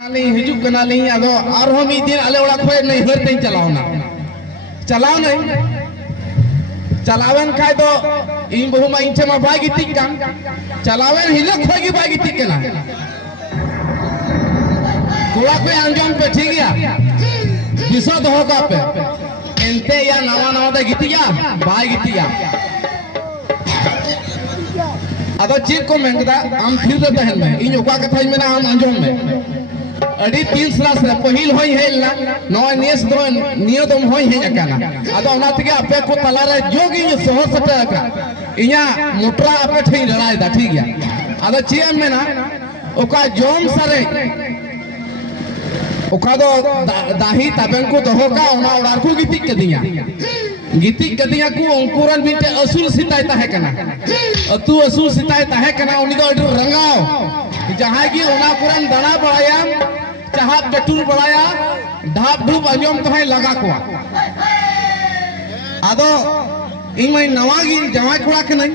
हिजुकनाली अदो आरो मी दिन आले ओड़ा खोय नहीं हरते चलावना चलाव नहीं चलावन खाय दो इन बहु मा इंचे मा बागी तिकान चलावन हिलो खोय की बागी तिकना कोड़ा पे अंजम पे ठीक गया दिसो दो का पे एंते या नवा नवा दे गितिया बाई गितिया अदो चीज को मेंगदा हम फिर दे तहन में इन ओका कथा में ना हम अंजम में अड़ी 3 साल से पहिल होई हेलना नय नेस दो नियतम होई हे जकाना अदो ओना तके आपे को तला रे जोगी सोह सटका इया मोटरा आपे ठई लड़ाई दा ठीक गया अदो चेम में ना ओका जोम सरे ओका दो दाही तबन को दोहो का ओना ओडार को गितिक कदिया को अंकुरन बिते असुल सिताय ताहे कना अतु असुल सिताय ताहे कना उनी दो अडु रंगाव जहां की ओना पुरन दना बड़ाया चाहत बटूर बड़ाया ढाप ढूप अंजम तो लगा को आदो इमय नवागी जमाय कोड़ा के नहीं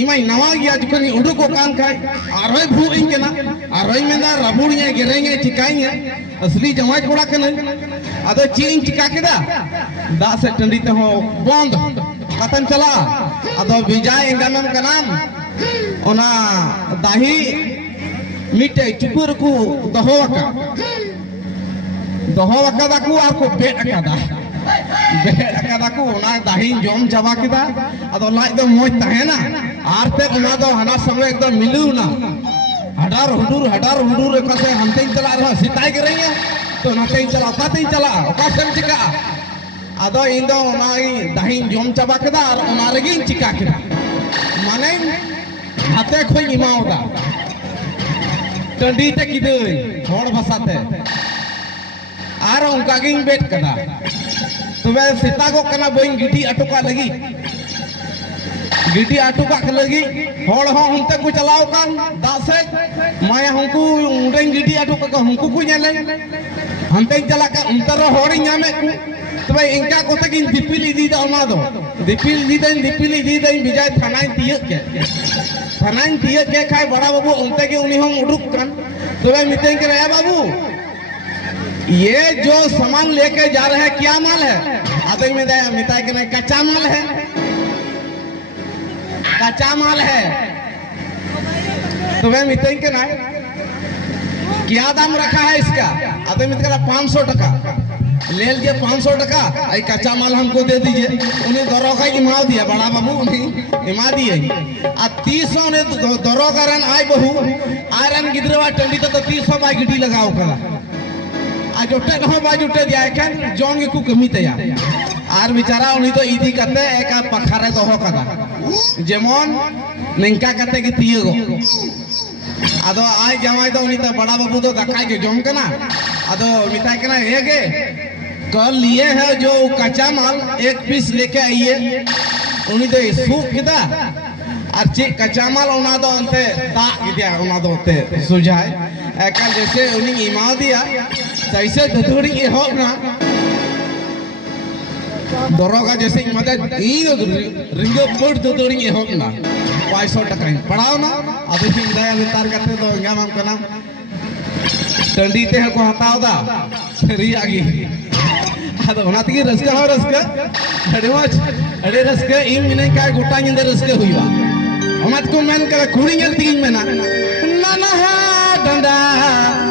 इमय नवागी आज कनी उडु को कान खाय आरोय भू इन के ना आरोय में ना रबुड़िए गिरेंगे चिकाएंगे असली जमाय कोड़ा के नहीं आदो चीन चिका के दा से टंडी ते हो बंद खत्म चला आदो विजय इंगनम का नाम ओना दाही मिटे चुकुर को दहोवका दा को आर को बेट अकादा को ओना दाही जम चाबा किदा अदो लाज दो मोज तहेना आर ते ओना दो हना संगे एकदम मिलू ना हडार हुडूर कसे हमते चला रहा सिताई के रही है तो नाते चला पाते चला ओका सम चिका अदो इन दो ओना दाही जम चाबा किदा और ओना रेगी चिका किदा माने हाथे खोई इमाओदा टंडी ते किदई होड़ भाषाते आर उनका गिंग बेट कदा तबे सीता को कना बोइन गिटी अटुका लगी होड़ हो हमते को चलाओ कान दासे माया हमको उडेन गिटी अटुका को हमको को नेले हमते चला का अंतर होड़ी नामे को तबे इनका को तक दिपिल इदी दा ओना दो दिपिल इदी दई विजय थानाई तियक के खाय बड़ा बाबू उनते के उनी हम उडुक कान तबे मिते के रे बाबू ये जो सामान लेके जा रहे हैं क्या माल है आदमी में दया मिताई के नहीं कच्चा माल है तो वह मिताई के नहीं क्या दाम रखा है इसका आदमी का 500 टका ले लीजिए 500 टका आई कच्चा माल हमको दे दीजिए उन्हें दरोगा इमा दिया बड़ा बाबू उन्हें इमा दिए आ 300 ने दरोगा रन आई बहू आयरन गिद्रवा टंडी तो 300 बाई गिटी लगाओ कला आज उठे हो बाज उठे दिया एखन जोंग को कमी तया आर बेचारा उनी तो इदी कते एका पखारे दोहो कदा जेमन निंका कते के तियगो आदो आय जमाय तो उनी तो बड़ा बाबू तो दकाय के जोम कना आदो मिताय कना हेगे कल लिए है जो कच्चा माल एक पीस लेके आइए उनी तो सूख किदा और चे कच्चा माल ओना दो अंते दा गिदिया ओना दो ते सुझाय एका जैसे उनी इमा दिया तैसे दधुड़ी के हो ना दरोगा जैसे मदद रिंगो फुट दधुड़ी के हो ना 500 टका पढ़ाओ ना अभी फिर दया वितार करते तो इंगाम हम कना टंडी ते को हटाओ दा सरी आगे अद ओना तगी रस्का अड़े रस्का इन मिने का गोटा निंदे रस्का हुईवा हमत को मन करे कुड़ी नेल तगी मेना ना डंडा